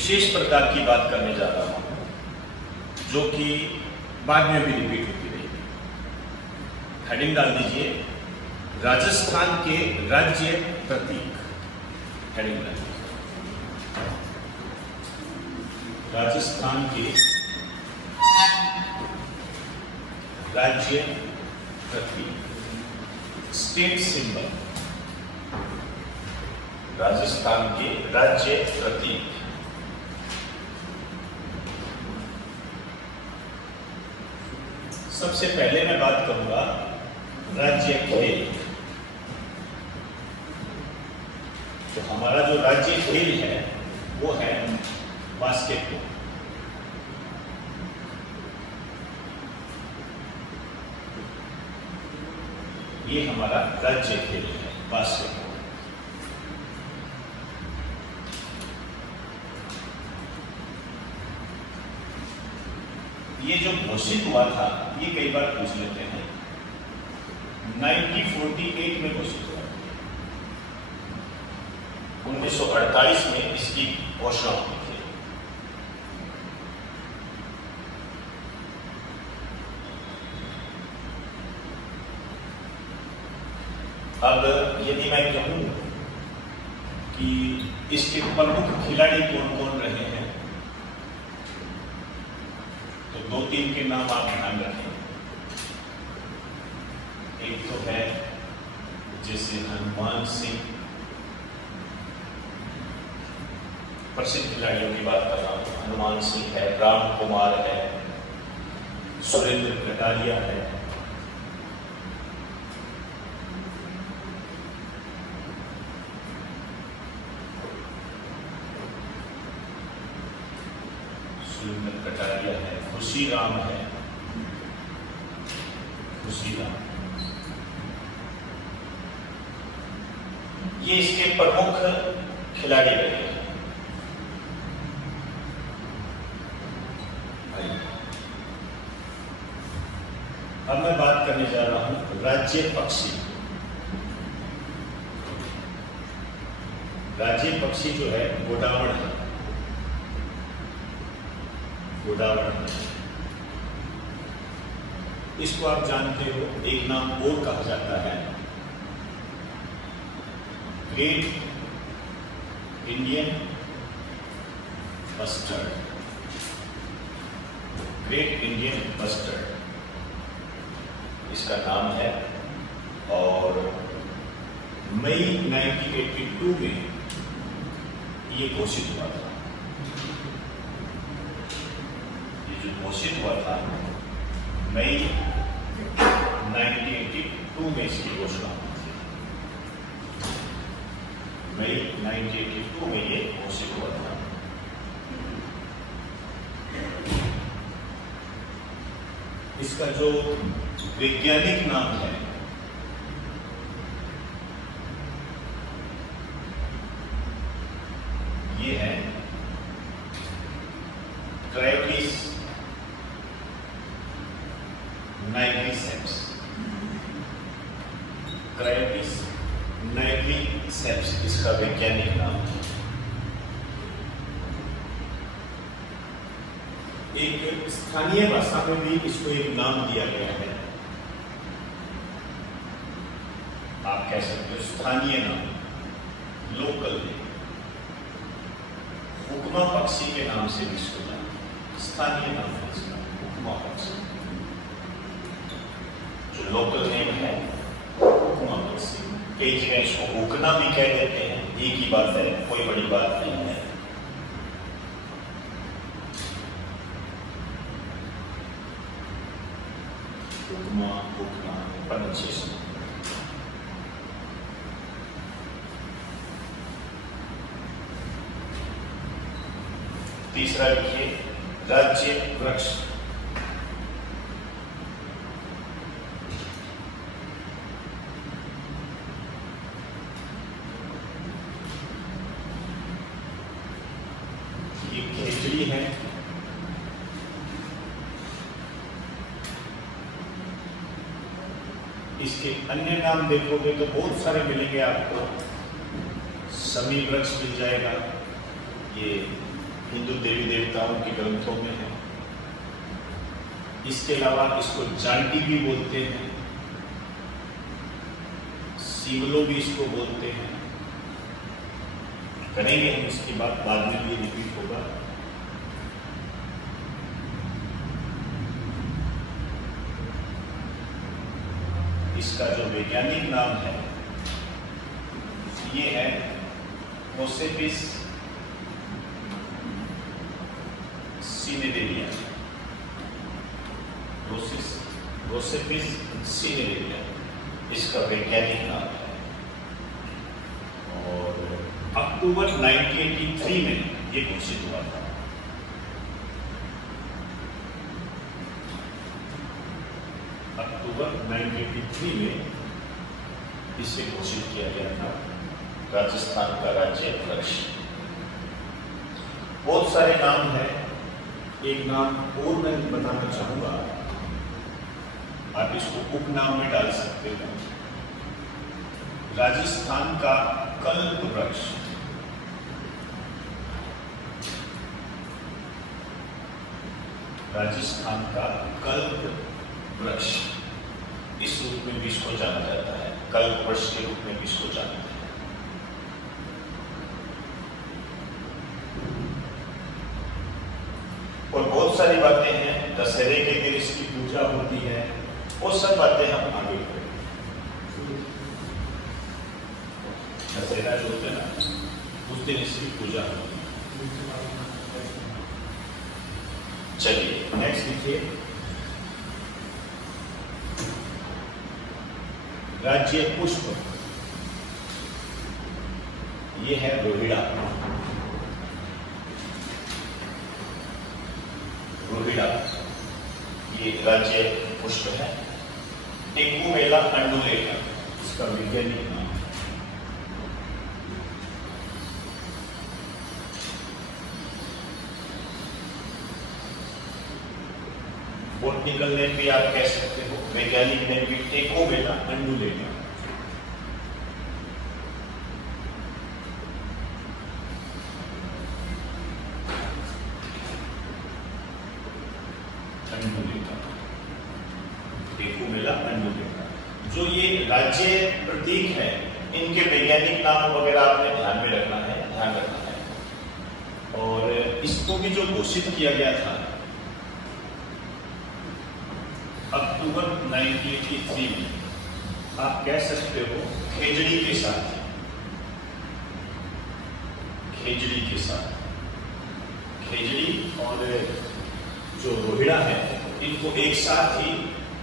विशेष प्रकार की बात करने जा रहा हूं, जो कि बाद में भी रिपीट होती रहेगी। हेडिंग डाल दीजिए, राजस्थान के राज्य प्रतीक। हेडिंग डाल दीजिए, राजस्थान के राज्य प्रतीक, स्टेट सिंबल। राजस्थान के राज्य प्रतीक। सबसे पहले मैं बात करूंगा राज्य खेल। तो हमारा जो राज्य खेल है वो है बास्केटबॉल। ये हमारा राज्य खेल है, बास्केटबॉल। ये जो घोषित हुआ था, ये कई बार पूछ लेते हैं। 1948 में घोषित हुआ, 1948 में इसकी घोषणा हुई थी। अब यदि मैं कहूं कि इसके प्रमुख खिलाड़ी कौन कौन रहे हैं, तो 2-3 के नाम आप ध्यान रखें। एक तो है जैसे हनुमान सिंह, प्रसिद्ध खिलाड़ियों की बात कर रहा हूं। हनुमान सिंह है, राम कुमार है, सुरेंद्र कटारिया है, सुरेंद्र कटारिया है, खुशी राम है, खुशी राम। ये इसके प्रमुख खिलाड़ी रहे हैं। अब मैं बात करने जा रहा हूं राज्य पक्षी। राज्य पक्षी जो है गोडावण है, गोडावण है। इसको आप जानते हो, एक नाम और कहा जाता है great Indian bustard. Great Indian bustard इसका नाम है। और मई 1982 में ये घोषित हुआ था। ये जो घोषित हुआ था मई 1982 में इसकी घोषणा हुई थी। मई 1982 में ये घोषित हुआ था। इसका जो वैज्ञानिक नाम है ये है ट्राइटिस नाइग्रिसेप्स। ट्राइटिस नाइग्रिसेप्स इसका वैज्ञानिक नाम है। एक स्थानीय भाषा में भी इसको एक नाम दिया गया है। आप कह सकते हो स्थानीय नाम, लोकल नेम। हुक्मा पक्षी के नाम से भी इसको जाना, स्थानीय नाम है इसका, हुक्मा पक्षी। जो लोकल नेम है हुक्मा पक्षी। कई जगह इसको हुकना भी कह देते हैं, एक ही बात है, कोई बड़ी बात नहीं है। हुक्मा, हुक्मा, pronunciation। तीसरा लिखिए राज्य वृक्ष। ये खेजड़ी है, इसके अन्य नाम देखोगे तो बहुत सारे मिलेंगे आपको। समी वृक्ष मिल जाएगा, ये हिंदू देवी देवताओं के ग्रंथों में है। इसके अलावा इसको जांटी भी बोलते हैं, सीवलो भी इसको बोलते हैं। करेंगे हम इसकी बात, बाद में भी रिपीट होगा। इसका जो वैज्ञानिक नाम है ये है रोसेपिस सिनेरेरिया। रोसेपिस सिनेरेरिया इसका वैज्ञानिक नाम है। और अक्टूबर 1983 में ये घोषित हुआ था। अक्टूबर 1983 में इसे घोषित किया गया था राजस्थान का राज्य वृक्ष। बहुत सारे नाम हैं, एक नाम और मैं बताना चाहूंगा, आप इसको उपनाम में डाल सकते हो। राजस्थान का कल्प वृक्ष, राजस्थान का कल्प वृक्ष, इस रूप में भी इसको जाना जाता है, कल्प वृक्ष के रूप में भी इसको जानते हैं। और बहुत सारी बातें हैं, दशहरे के दिन इसकी पूजा होती है, वो सब बातें हम आगे करेंगे। दशहरा जो होता है ना, उस दिन इसकी पूजा होती है। चलिए नेक्स्ट लिखिए, राज्य पुष्प, ये है रोहिड़ा। रोहिड़ा ये राज्य पुष्प है। टेकुमेला अंडुलेटा इसका वैज्ञानिक नाम है। बॉटनिकल नेम भी आप कह सकते हो, वैज्ञानिक नेम भी टेकुमेला अंडुलेटा। टेकुमेला अंडुलेटा, जो ये राज्य प्रतीक है, इनके वैज्ञानिक नाम वगैरह आपने ध्यान में रखना है, ध्यान रखना है। और इसको भी जो घोषित किया गया था अक्टूबर 1983 में, आप कह सकते हो खेजड़ी के साथ, खेजड़ी के साथ, खेजड़ी और जो रोहिड़ा है, इनको एक साथ ही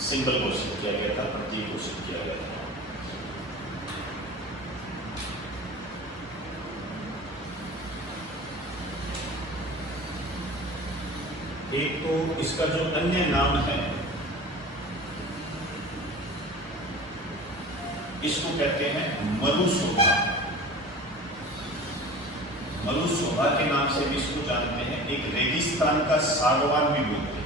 सिंबल घोषित किया गया था, प्रतीक घोषित किया गया था। एक तो इसका जो अन्य नाम है, इसको कहते हैं मरुशोभा। मरुशोभा के नाम से भी इसको जानते हैं। एक रेगिस्तान का सागवान भी बोलते हैं।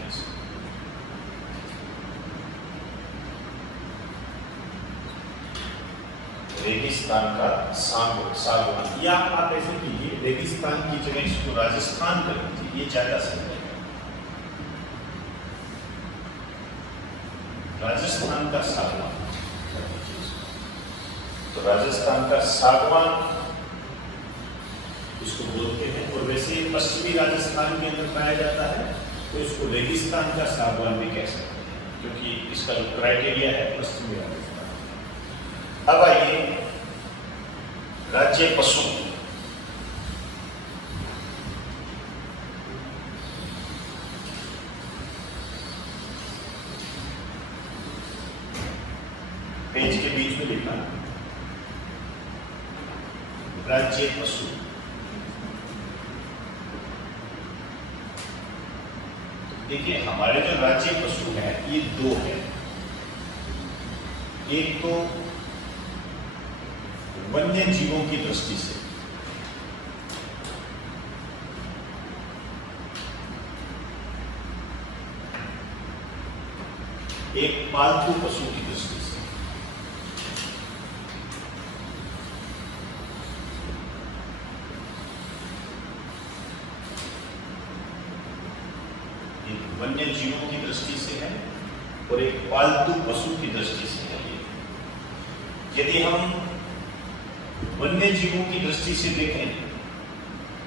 रेगिस्तान का सागवान, या आप ऐसे कीजिए, रेगिस्तान की जगह इसको राजस्थान कर दीजिए, ये ज्यादा सही है। राजस्थान का सागवान, तो राजस्थान का सागवान इसको बोलते हैं। और वैसे पश्चिमी राजस्थान के अंदर पाया जाता है, तो इसको रेगिस्तान का सागवान भी कह सकते हैं, क्योंकि इसका जो क्राइटेरिया है पश्चिमी राजस्थान। अब आइए राज्य पशु, पेज के बीच में लिखना राज्य पशु। देखिए हमारे जो राज्य पशु हैं ये दो हैं। एक तो वन्य जीवों की दृष्टि से, एक पालतू पशु की दृष्टि से। वन्य जीवों की दृष्टि से है और एक पालतू पशु की दृष्टि से है। यदि हम वन्य जीवों की दृष्टि से देखें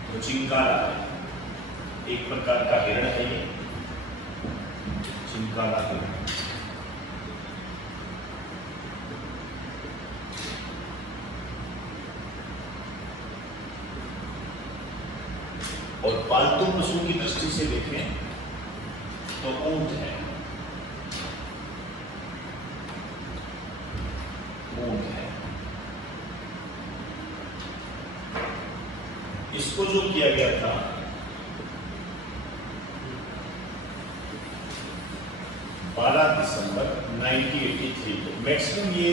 तो चिंकारा है, एक प्रकार का हिरण है ये, चिंकारा हिरण। और पालतू पशु की दृष्टि से देखें तो ऊंट है, ऊंट है। इसको जो किया गया था दिसंबर 1983 को, मैक्सिमम ये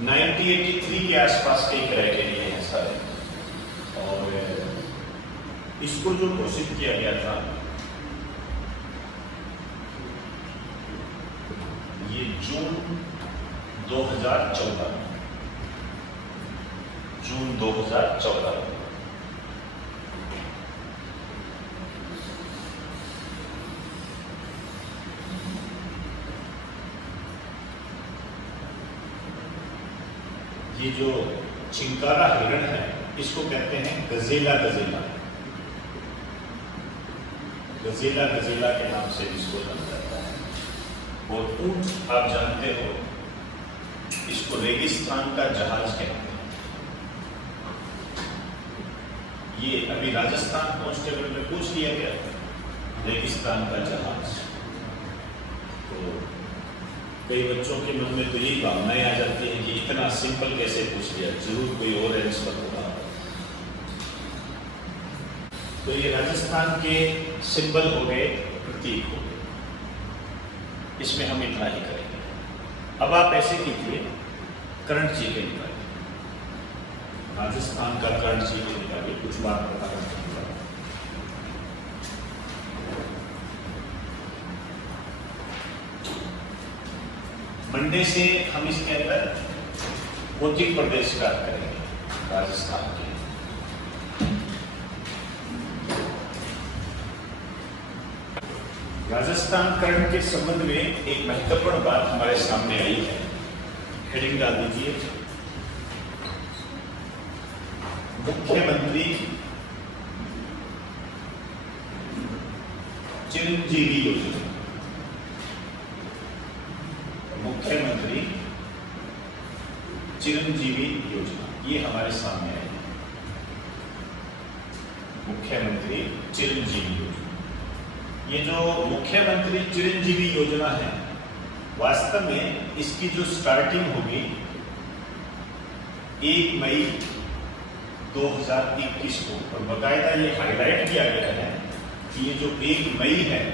1983 के आसपास के क्राइटेरिया है सारे, और इसको जो घोषित किया गया था ये जून 2014, जून 2014। ये जो चिंकारा हिरण है इसको कहते हैं गजेला गजेला, गजेला गजेला के नाम से इसको जाना जाता है। और ऊंट आप जानते हो इसको रेगिस्तान का जहाज कहते हैं। ये अभी राजस्थान कांस्टेबल में पूछ लिया गया रेगिस्तान का जहाज, तो कई बच्चों के मन में तो यही भावनाएं आ जाती है कि इतना सिंपल कैसे पूछ लिया, जरूर कोई और आंसर होगा। तो ये राजस्थान के सिंबल हो गए, प्रतीक हो गए, इसमें हम इतना ही करेंगे। अब आप ऐसे कीजिए, करंट जी के निकालिए, राजस्थान का करंट जी के निकालिए, कुछ बात बता रहा हूँ। मंडे से हम इसके अंदर भौतिक प्रदेश स्टार्ट करेंगे राजस्थान के। राजस्थान करंट के संबंध में एक महत्वपूर्ण बात हमारे सामने आई है, हेडिंग डाल दीजिए, मुख्यमंत्री चिरंजीवी योजना। मुख्यमंत्री चिरंजीवी योजना, ये हमारे सामने है, मुख्यमंत्री चिरंजीवी योजना। ये जो मुख्यमंत्री चिरंजीवी योजना है, वास्तव में इसकी जो स्टार्टिंग होगी 1 मई 2021 को, और बकायदा ये हाईलाइट किया गया है कि ये जो 1 मई है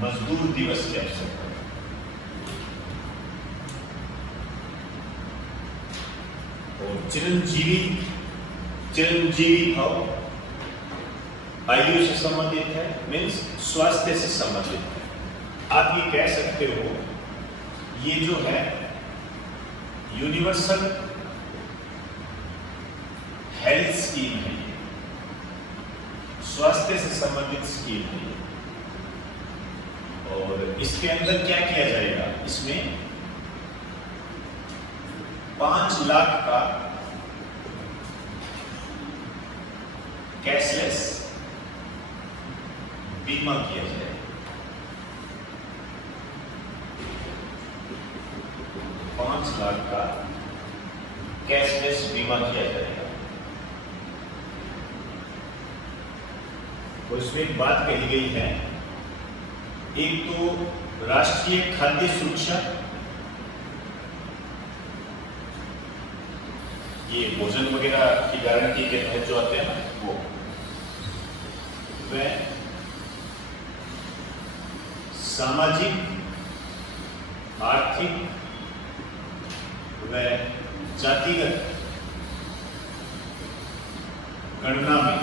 मजदूर दिवस के अवसर पर, और चिरंजीवी, चिरंजीवी भाव आयु से संबंधित है, मीन्स स्वास्थ्य से संबंधित है। आप ये कह सकते हो ये जो है यूनिवर्सल हेल्थ स्कीम है, स्वास्थ्य से संबंधित स्कीम है। और इसके अंदर क्या किया जाएगा, इसमें 5 लाख का कैशलेस बीमा किया जाएगा। 5 लाख का कैशलेस बीमा किया जाएगा। और इसमें एक बात कही गई है, एक तो राष्ट्रीय खाद्य सुरक्षा, ये भोजन वगैरह की गारंटी के तहत जो आते हैं ना वो, वह सामाजिक, आर्थिक व जातिगत गणना में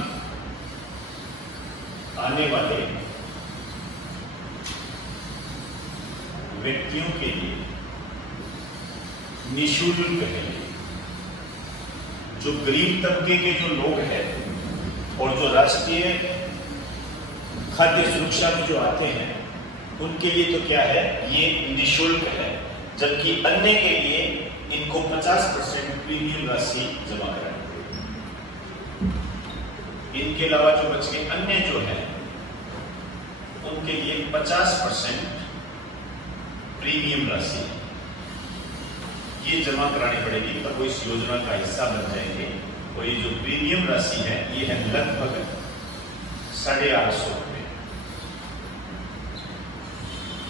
आने वाले व्यक्तियों के लिए निःशुल्क है, जो गरीब तबके के जो लोग हैं और जो राष्ट्रीय खाद्य सुरक्षा में जो आते हैं उनके लिए तो क्या है, ये निःशुल्क है, जबकि अन्य के लिए इनको 50% प्रीमियम राशि जमा करानी पड़ेगी। इनके अलावा जो बच्चे अन्य जो है उनके लिए 50% प्रीमियम राशि ये जमा करानी पड़ेगी, तब वो इस योजना का हिस्सा बन जाएंगे। और ये जो प्रीमियम राशि है ये है लगभग 850 रुपये।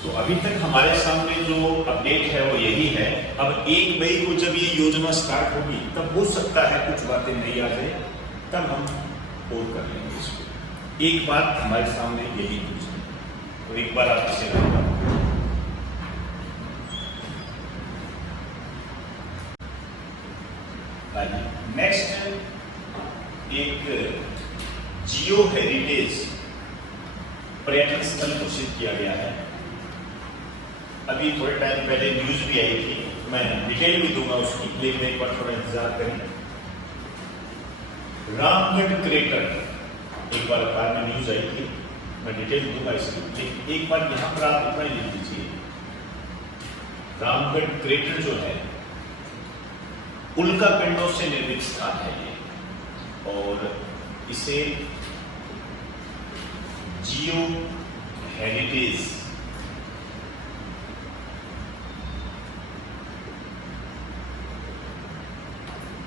तो अभी तक हमारे सामने जो अपडेट है वो यही है। अब 1 मई को जब ये योजना स्टार्ट होगी तब हो सकता है कुछ बातें नहीं आ जाए, तब हम और कर लेंगे इसको। एक बात हमारे सामने यही कुछ है, और एक बार आप इसे नेक्स्ट एक जियो हेरिटेज पर्यटन स्थल घोषित किया गया है। अभी थोड़े टाइम पहले न्यूज भी आई थी, मैं डिटेल भी दूंगा उसकी, लेकिन एक बार थोड़ा इंतजार करें। रामगढ़ क्रेटर एक बार अखबार में न्यूज आई थी, मैं डिटेल दूंगा इसकी, लेकिन एक बार यहां पर आप इतना लिख दीजिए। रामगढ़ क्रेटर जो है उल्का पिंडों से निर्मित स्थान है ये, और इसे जियो हेरिटेज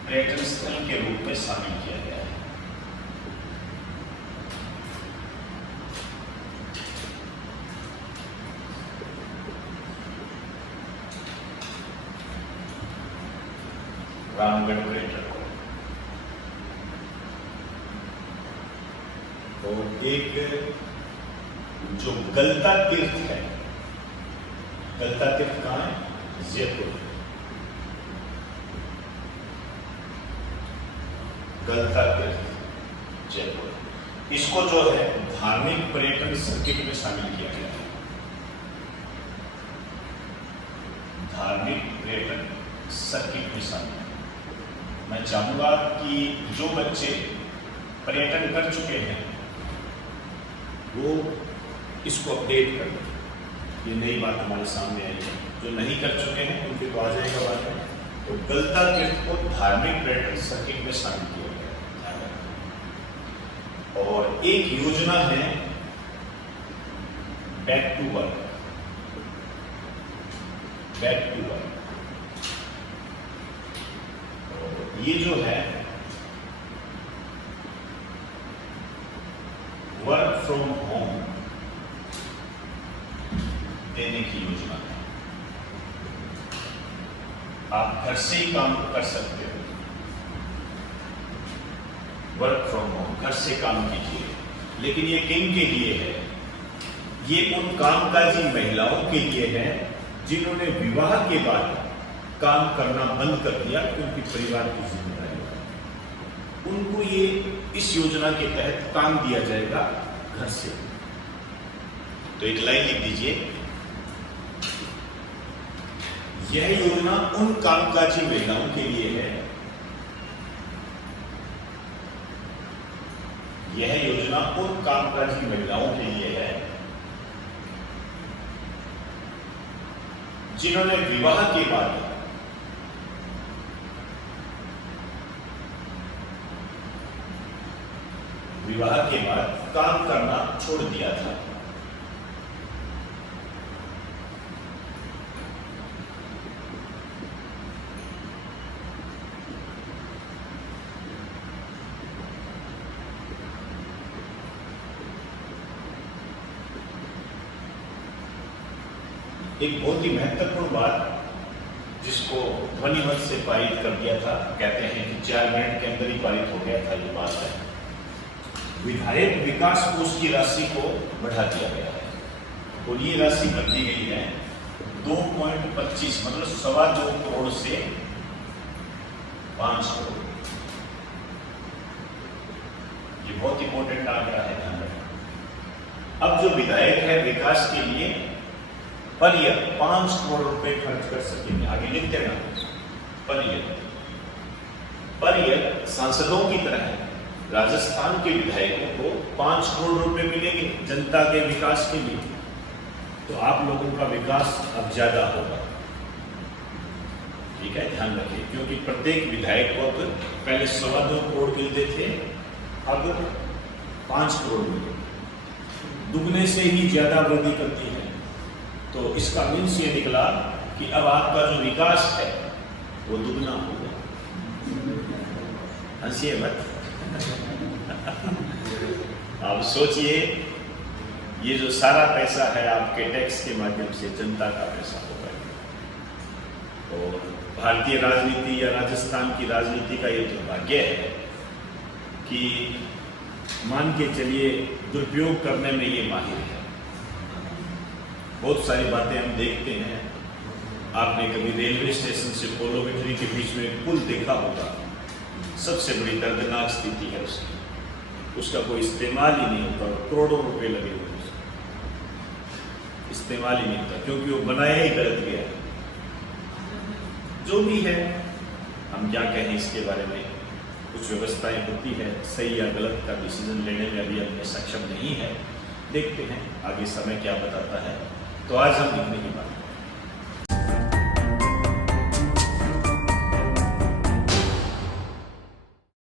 पर्यटन स्थल के रूप में शामिल किया गया है। रामगढ़ पर्यटन और एक जो गलता तीर्थ है, गलता तीर्थ कहाँ है? जयपुर। गलता तीर्थ जयपुर, इसको जो है धार्मिक पर्यटन सर्किट में शामिल किया गया है। धार्मिक पर्यटन सर्किट में शामिल। मैं चाहूंगा कि जो बच्चे पर्यटन कर चुके हैं वो इसको अपडेट कर दें। ये नई बात हमारे सामने आई है, जो नहीं कर चुके हैं उनके तो आ जाएगा बात है। तो गलता तीर्थ को धार्मिक पर्यटन सर्किट में शामिल किया गया है। और एक योजना है back to work, back to work. ये जो है वर्क फ्रॉम होम देने की योजना है। आप घर से ही काम कर सकते हो, वर्क फ्रॉम होम, घर से काम कीजिए। लेकिन ये किन के लिए है? ये उन कामकाजी महिलाओं के लिए है जिन्होंने विवाह के बाद काम करना बंद कर दिया क्योंकि परिवार की जिम्मेदारी है। उनको ये इस योजना के तहत काम दिया जाएगा घर से। तो एक लाइन लिख दीजिए, यह योजना उन कामकाजी महिलाओं के लिए है, यह योजना उन कामकाजी महिलाओं के लिए है जिन्होंने विवाह के बाद काम करना छोड़ दिया था। एक बहुत ही महत्वपूर्ण बात जिसको ध्वनिमत से पारित कर दिया था, कहते हैं कि 4 मिनट के अंदर ही पारित हो गया था, ये बात है। विधायक विकास कोष की राशि को बढ़ा दिया गया है और ये राशि कर दी गई है 2.25 मतलब 2.25 करोड़ से 5 करोड़। ये बहुत इंपॉर्टेंट आंकड़ा है, ध्यान रखना। अब जो विधायक है विकास के लिए पर ईयर 5 करोड़ रुपए खर्च कर सकेंगे। आगे लिखते ना, पर ईयर पर ईयर सांसदों की तरह राजस्थान के विधायकों को 5 करोड़ रुपए मिलेंगे जनता के विकास के लिए। तो आप लोगों का विकास अब ज्यादा होगा, ठीक है, ध्यान रखिए। क्योंकि प्रत्येक विधायक को अब पहले 2.25 करोड़ मिलते थे, अब 5 करोड़ मिले, दुगने से ही ज्यादा वृद्धि करती है। तो इसका मीन्स ये निकला कि अब आपका जो विकास है वो दुगना होगा। हंसिए मत। आप सोचिए, ये जो सारा पैसा है आपके टैक्स के माध्यम से जनता का पैसा होगा। तो भारतीय राजनीति या राजस्थान की राजनीति का ये दुर्भाग्य है कि मान के चलिए दुरुपयोग करने में ये माहिर है। बहुत सारी बातें हम देखते हैं। आपने कभी रेलवे स्टेशन से पोलो विक्ट्री के बीच में एक पुल देखा होगा, सबसे बड़ी दर्दनाक स्थिति है उसकी, उसका कोई इस्तेमाल ही नहीं होता, करोड़ों रुपए लगे हुए उसको, इस्तेमाल ही नहीं होता क्योंकि वो बनाया ही गलत गया है। जो भी है, हम क्या कहें इसके बारे में, कुछ व्यवस्थाएं होती है, सही या गलत का डिसीजन लेने में अभी हमने सक्षम नहीं है। देखते हैं आगे समय क्या बताता है। तो आज हम इतनी ही बात